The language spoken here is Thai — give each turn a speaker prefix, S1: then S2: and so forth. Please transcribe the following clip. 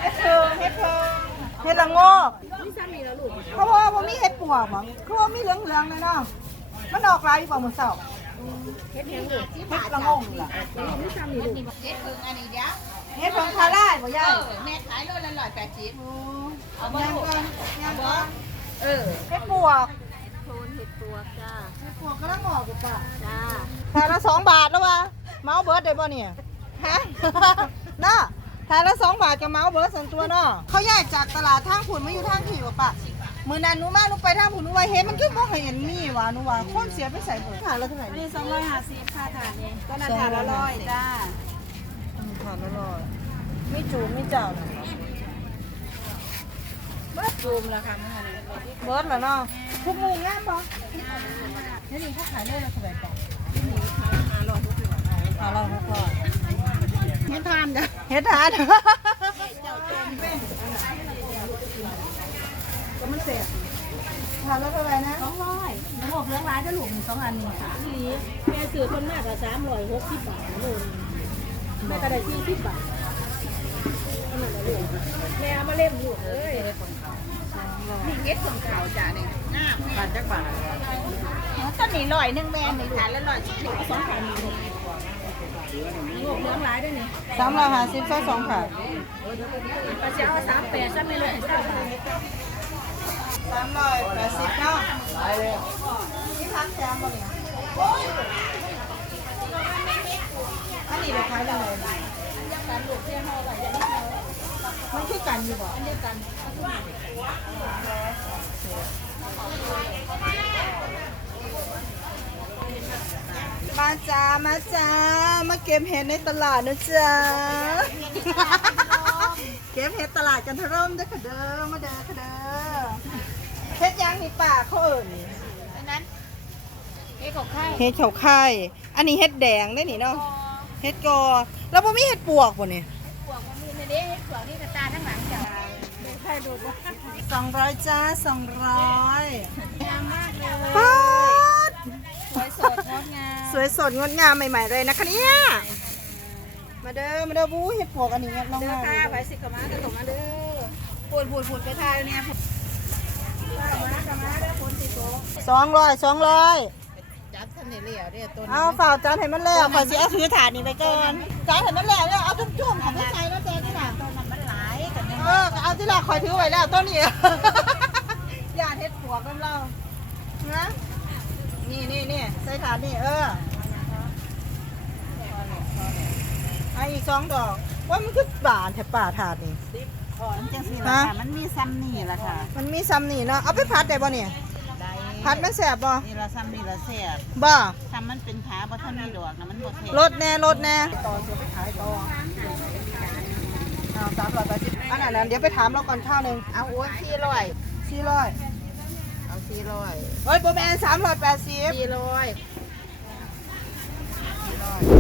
S1: เพิงเฮ็ดเพิงเฮ็ดละโงกเพราะว่าผมมีเฮ็ดปวกมั้งคือว่ามีเหลืองๆเลยเนาะมันออกลายอยู่ป่ะมื้อเช้าเฮ็ดละโงกล่ะ
S2: เฮ็ดเพิ่งอันนี้เดี๋ยว
S1: เฮ็ดเพิงคาร่ายบ่ยาย
S2: แม่ขายโลละ180เอาบ่
S1: ยัง
S2: ลูก
S1: ก่อนยังก่อน
S2: เออ
S1: เฮ็ดปวก
S2: โทนเห็ดตัวจ้า
S1: เฮ็ดปวกกำลังออกอยู่ป่ะ
S2: จ้า
S1: ทานละ2 บาทแล้ววะเมาส์เบิร์ดได้บ่เนี่ยฮะ น่ะทานละ2 บาทกับเมาส์เบิร์ดส่วนตัวเนาะเขาย้ายจากตลาดทางผุนมาอยู่ทางขี่บ่ปะมื้อนั้นหนูมาหนูไปทางผุนหนูว่าเห็นมันคือบ่เห็นมีว่ะหนูว่าคนเสียไปใส่เบิดทานละเท่าไหร่
S2: นี่
S1: นี่
S2: 250ค่าถาดนี่ก็น่าถาดละ100จ้า
S1: ทานละร้อยมีจูมีเจ้าน่ะ
S2: เบิดรวมราคาเมื่อไหร่
S1: เบิร์ดล่ะเนาะทุกหมู่งามบ่นี่เขาขายได้ละเท่าไหร่ปะ500 600
S2: เฮ็ดทานจ้ะ
S1: เฮ็ดทานก็มันเสียทานแล้วเท่าไหร่นะ
S2: 200น้ำหมกเลี้ยงร้ายจะหลุม2อันนี่ค่ะอีแม่ซื้อคนมากกว่า360 บาทโลนึงแม่ก็ได้40 บาทนั่นแหละลูกแม่เอามาเล่มลูกเอ้ยนี่เฮ็ดของเก่าจ้ะนี่น้ำบาทจักบาทต้นนี้100แม่นี่ถาดละ100สิ2 ถาดนี่หมกเลี้ยงร้ายด้วยนี่
S1: 350 2 ค่ะ
S2: ปลาเจ้า38ซะไม่เลย20 บาท
S1: 380เนาะนี่พักแซมบ่เนี่ยอันนี้ไปขายได้เลยมันคือกันอยู่บ่มาจ้ามาจ้ามาเก็บเห็ดในตลาดนะจ๊ะ เก็บเห็ดตลาดกันทะร่มเด้อค่ะเด้อมาเด้อค่ะเด้อเห็ดยังนี่ป่าเขาเอิ่น
S2: อันนั้นเฮ็ดของไข่
S1: เห็ดเขาไข่อันนี้เห็ดแดงได้นี่เนาะเห็ดกอแล้วบ่มีเห็ดปวกบ่นี่
S2: พวกมันมีในนี้เฮ็ดพวกนี้กระตาทั้งหลังจ้ะใครดูบ่
S1: 200จ้า200
S2: งามมากเลย
S1: ป๊าด
S2: สวยสดงดงาม
S1: สวยสดงดงามใหม่ๆเลยนะคะเนี่ยมาเด้อมาเด้อบูเห็ดปวกอันนี้น้อง
S2: เด้อ
S1: ๆ
S2: ค่ะไปสิกะมาตกมาเด้อพูดไปทายเนี่ยพูดมาเด้อฝนสิตก
S1: 200
S2: จับทันได้แล้วเด้อต้น
S1: เอาฝ่าจานให้มันแล้วขอสิเอาถือถาดนี่ไปก่อนจานให้มันแล้วเนี่ยเอาจุ่มๆของไม่ใช่นะเจ๊ที่น่ะ
S2: ต้นมันหลายกันเนี่ย
S1: เอาที่ละคอยถือไว้แล้วต้นนี้ อย่าเฮ็ดปวกกันเรานะนี่ใส่ถาดนี่เอาอีก2 ดอกว่ามันคือบานแถบป่าถาดนี่
S2: มันจังซี่ล่ะค่ะมันมีซ้ำนี่ล่ะค่ะ
S1: มันมีซ้ำนี่เนาะเอาไปพัดได้บ่เนี่ย
S2: ได้
S1: พัดมันแสบบ่
S2: นี่ละซ้ำนี่ละแซ่บ
S1: บ่
S2: ซ้ำมันเป็นขาบ่ทันมีดอกนะมันบ่แซ่บ
S1: รถแน่ต่อจะไปขายต่อเอา380อันนั้นเดี๋ยวไปถามเราก่อนข้าวนึง
S2: เอาโอ้ย400
S1: 400
S2: เอา400
S1: เฮ้ยโบแมน380
S2: 400